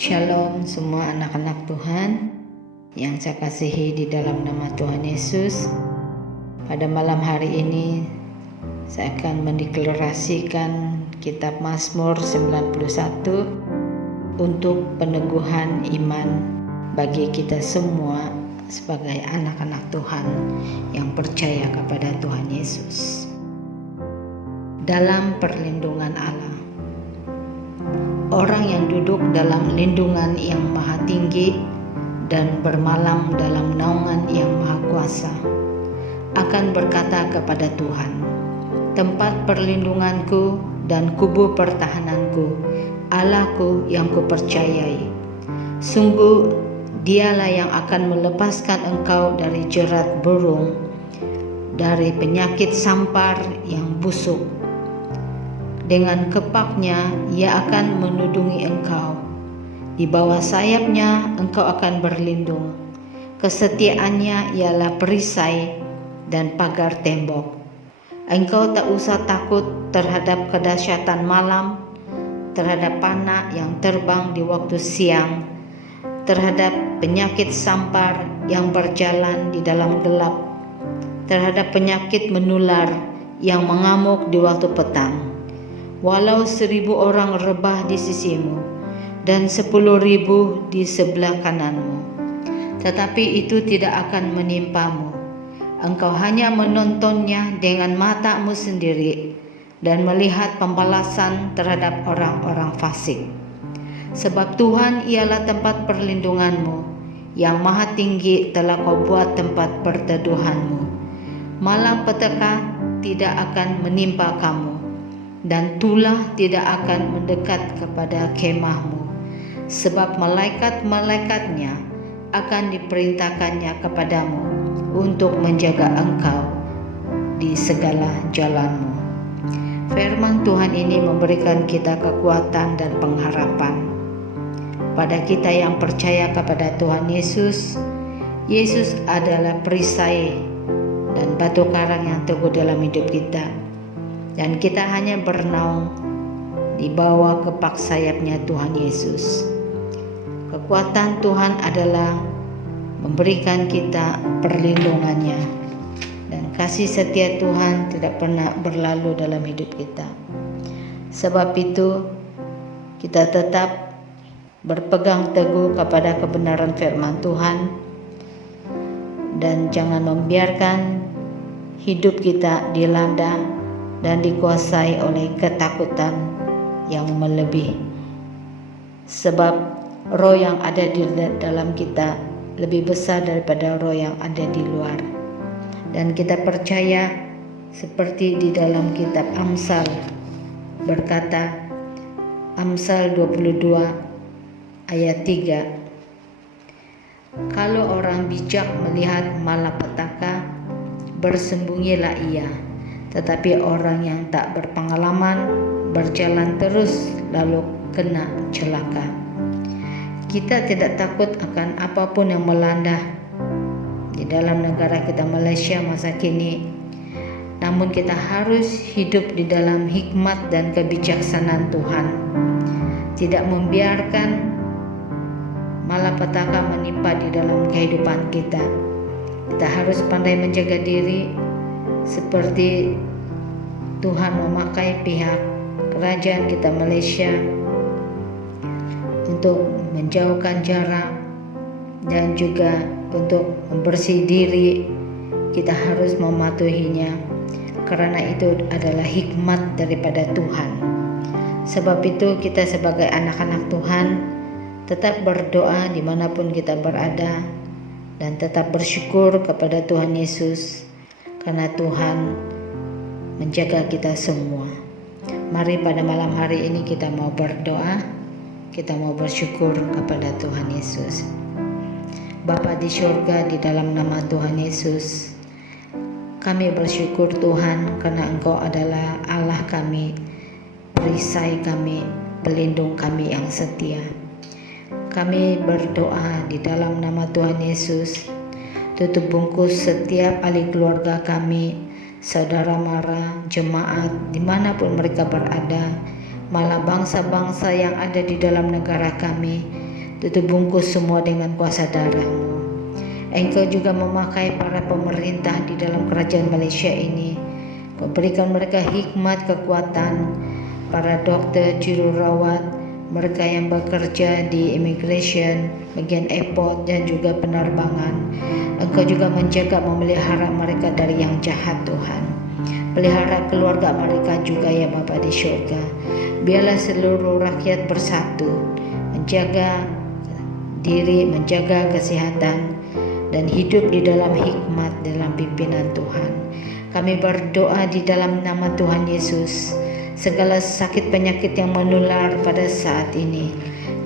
Shalom semua anak-anak Tuhan yang saya kasihi di dalam nama Tuhan Yesus. Pada malam hari ini saya akan mendeklarasikan kitab Mazmur 91 untuk peneguhan iman bagi kita semua sebagai anak-anak Tuhan yang percaya kepada Tuhan Yesus. Dalam perlindungan Allah, orang yang duduk dalam lindungan yang maha tinggi dan bermalam dalam naungan yang maha kuasa akan berkata kepada Tuhan, tempat perlindunganku dan kubu pertahananku, Allahku yang kupercayai. Sungguh dialah yang akan melepaskan engkau dari jerat burung, dari penyakit sampar yang busuk. Dengan kepaknya ia akan menudungi engkau. Di bawah sayapnya engkau akan berlindung. Kesetiaannya ialah perisai dan pagar tembok. Engkau tak usah takut terhadap kedahsyatan malam, terhadap panah yang terbang di waktu siang, terhadap penyakit sampar yang berjalan di dalam gelap, terhadap penyakit menular yang mengamuk di waktu petang. Walau 1,000 orang rebah di sisimu dan 10,000 di sebelah kananmu, tetapi itu tidak akan menimpamu. Engkau hanya menontonnya dengan matamu sendiri dan melihat pembalasan terhadap orang-orang fasik. Sebab Tuhan ialah tempat perlindunganmu, yang maha tinggi telah kau buat tempat perteduhanmu. Malapetaka tidak akan menimpa kamu, dan tulah tidak akan mendekat kepada kemahmu, sebab malaikat-malaikatnya akan diperintahkannya kepadamu untuk menjaga engkau di segala jalanmu. Firman Tuhan ini memberikan kita kekuatan dan pengharapan. Pada kita yang percaya kepada Tuhan Yesus, Yesus adalah perisai dan batu karang yang teguh dalam hidup kita. Dan kita hanya bernaung di bawah kepak sayapnya Tuhan Yesus. Kekuatan Tuhan adalah memberikan kita perlindungannya, dan kasih setia Tuhan tidak pernah berlalu dalam hidup kita. Sebab itu kita tetap berpegang teguh kepada kebenaran firman Tuhan, dan jangan membiarkan hidup kita dilanda dan dikuasai oleh ketakutan yang melebihi. Sebab roh yang ada di dalam kita lebih besar daripada roh yang ada di luar. Dan kita percaya seperti di dalam kitab Amsal berkata, Amsal 22 ayat 3, kalau orang bijak melihat malapetaka, bersembunyilah ia. Tetapi orang yang tak berpengalaman berjalan terus lalu kena celaka. Kita tidak takut akan apapun yang melanda di dalam negara kita Malaysia masa kini. Namun kita harus hidup di dalam hikmat dan kebijaksanaan Tuhan. Tidak membiarkan malapetaka menimpa di dalam kehidupan kita. Kita harus pandai menjaga diri, seperti Tuhan memakai pihak kerajaan kita Malaysia untuk menjauhkan jarak dan juga untuk membersih diri. Kita harus mematuhinya, karena itu adalah hikmat daripada Tuhan. Sebab itu kita sebagai anak-anak Tuhan tetap berdoa dimanapun kita berada, dan tetap bersyukur kepada Tuhan Yesus, karena Tuhan menjaga kita semua. Mari pada malam hari ini kita mau berdoa, kita mau bersyukur kepada Tuhan Yesus. Bapa di surga, di dalam nama Tuhan Yesus, kami bersyukur Tuhan karena Engkau adalah Allah kami, perisai kami, pelindung kami yang setia. Kami berdoa di dalam nama Tuhan Yesus, tutup bungkus setiap ahli keluarga kami, saudara mara, jemaat, dimanapun mereka berada, malah bangsa-bangsa yang ada di dalam negara kami, tutup bungkus semua dengan kuasa darah-Mu. Engkau juga memakai para pemerintah di dalam kerajaan Malaysia ini. Kau berikan mereka hikmat, kekuatan, para dokter, jururawat, mereka yang bekerja di immigration, bagian airport dan juga penerbangan. Engkau juga menjaga, memelihara mereka dari yang jahat, Tuhan. Pelihara keluarga mereka juga ya Bapa di surga. Biarlah seluruh rakyat bersatu, menjaga diri, menjaga kesehatan, dan hidup di dalam hikmat dalam pimpinan Tuhan. Kami berdoa di dalam nama Tuhan Yesus, segala sakit penyakit yang menular pada saat ini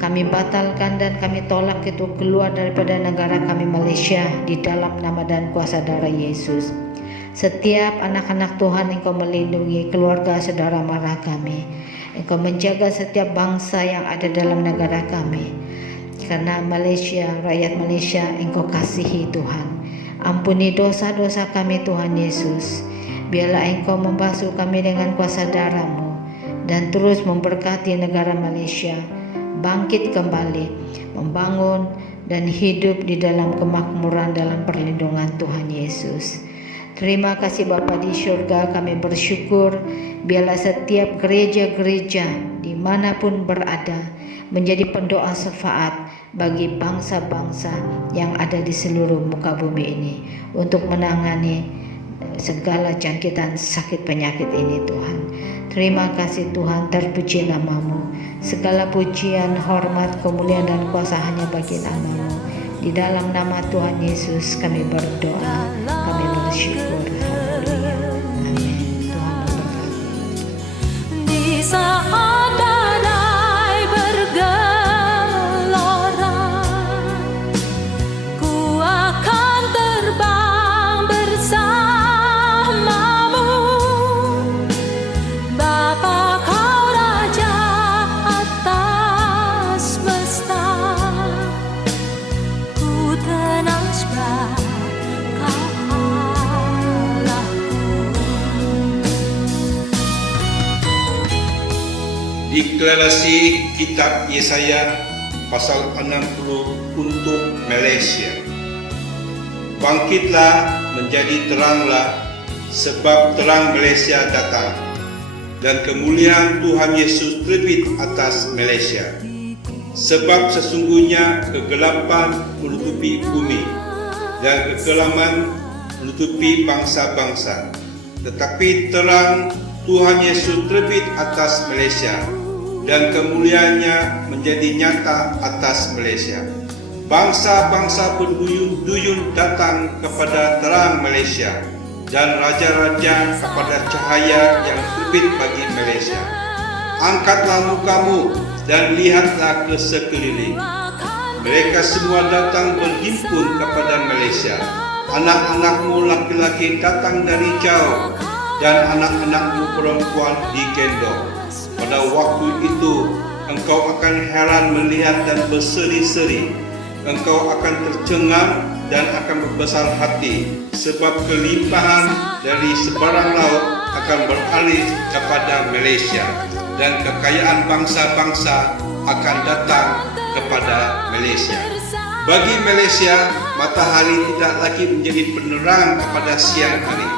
kami batalkan dan kami tolak itu keluar daripada negara kami Malaysia di dalam nama dan kuasa darah Yesus. Setiap anak-anak Tuhan Engkau melindungi keluarga saudara mara kami. Engkau menjaga setiap bangsa yang ada dalam negara kami. Karena Malaysia, rakyat Malaysia Engkau kasihi Tuhan. Ampuni dosa-dosa kami Tuhan Yesus. Biarlah Engkau membasuh kami dengan kuasa darah-Mu dan terus memberkati negara Malaysia bangkit kembali, membangun dan hidup di dalam kemakmuran dalam perlindungan Tuhan Yesus. Terima kasih Bapa di surga, kami bersyukur biarlah setiap gereja-gereja dimanapun berada menjadi pendoa syafaat bagi bangsa-bangsa yang ada di seluruh muka bumi ini untuk menangani segala jangkitan sakit penyakit ini Tuhan. Terima kasih Tuhan, terpuji nama-Mu. Segala pujian, hormat, kemuliaan dan kuasa hanya bagi nama-Mu. Di dalam nama Tuhan Yesus kami berdoa, kami bersyukur. Haleluya. Amin. Tuhan memberkati. Di saat badai bergelora, ku akan terbang bersamamu. Bapa Kau Raja atas semesta, ku tenang sebab Kau Allahku. Deklarasi Kitab Yesaya pasal 60 untuk Malaysia. Bangkitlah, menjadi teranglah, sebab terang Malaysia datang, dan kemuliaan Tuhan Yesus terbit atas Malaysia. Sebab sesungguhnya kegelapan menutupi bumi, dan kekelaman menutupi bangsa-bangsa. Tetapi terang Tuhan Yesus terbit atas Malaysia, dan kemuliaannya menjadi nyata atas Malaysia. Bangsa-bangsa berduyun-duyun datang kepada terang Malaysia, dan raja-raja kepada cahaya yang terbit bagi Malaysia. Angkatlah mukamu dan lihatlah ke sekeliling. Mereka semua datang berhimpun kepada Malaysia. Anak-anakmu laki-laki datang dari jauh, dan anak-anakmu perempuan digendong. Pada waktu itu engkau akan heran melihat dan berseri-seri. Engkau akan tercengang dan akan berbesar hati, sebab kelimpahan dari sebarang laut akan beralih kepada Malaysia, dan kekayaan bangsa-bangsa akan datang kepada Malaysia. Bagi Malaysia, matahari tidak lagi menjadi penerang kepada siang hari,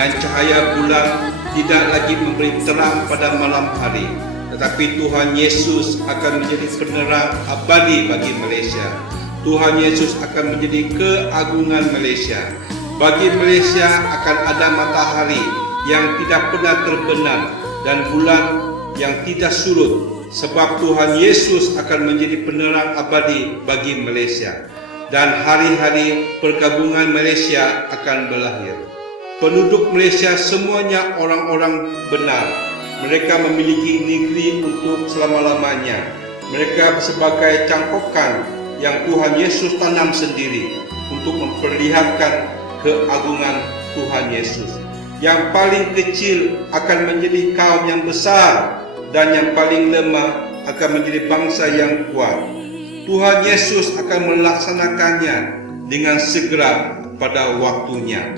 dan cahaya bulan tidak lagi memberi terang pada malam hari. Tetapi Tuhan Yesus akan menjadi penerang abadi bagi Malaysia. Tuhan Yesus akan menjadi keagungan Malaysia. Bagi Malaysia akan ada matahari yang tidak pernah terbenam dan bulan yang tidak surut, sebab Tuhan Yesus akan menjadi penerang abadi bagi Malaysia. Dan hari-hari pergabungan Malaysia akan berlahir. Penduduk Malaysia semuanya orang-orang benar. Mereka memiliki negeri untuk selama-lamanya. Mereka sebagai cangkokan yang Tuhan Yesus tanam sendiri untuk memperlihatkan keagungan Tuhan Yesus. Yang paling kecil akan menjadi kaum yang besar, dan yang paling lemah akan menjadi bangsa yang kuat. Tuhan Yesus akan melaksanakannya dengan segera pada waktunya.